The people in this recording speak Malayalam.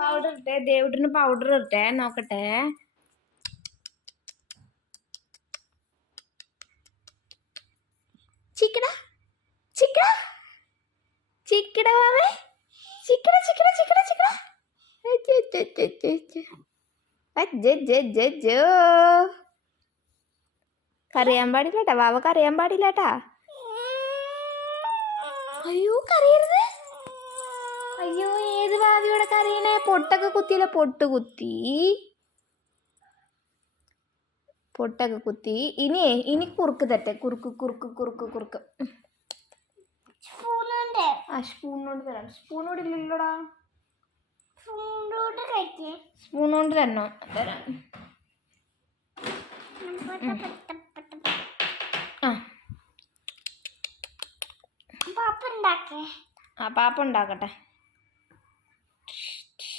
പൗഡർ ഇട്ടേ, ദേവുട്ടിന് പൗഡർ ഇട്ടേ, നോക്കട്ടെ. ചിക്കട ചിക്കട ചിക്കട വാവേ, ചിക്കട ചിക്കട ചിക്കട ചിക്കട. കരയാൻ പാടില്ലട്ടാ വാവ, കരയാൻ പാടില്ലട്ടാ. അയ്യോ കരയരുത്. അയ്യോ ഏത് വാവിയോടെ കരയണേ? പൊട്ടൊക്കെ കുത്തിയില്ല, പൊട്ട് കുത്തി, പൊട്ടൊക്കെ കുത്തി. ഇനി കുറുക്ക് തട്ടെ, കുറുക്ക് കുറുക്ക് കുറുക്ക് കുറുക്ക്. ആ സ്പൂണോട് തരാം. സ്പൂണോട് ഇല്ലല്ലോടാ, സ്പൂണോട് തരണോ? തരാം. ആ പാപ്പ ഉണ്ടാക്കട്ടെ.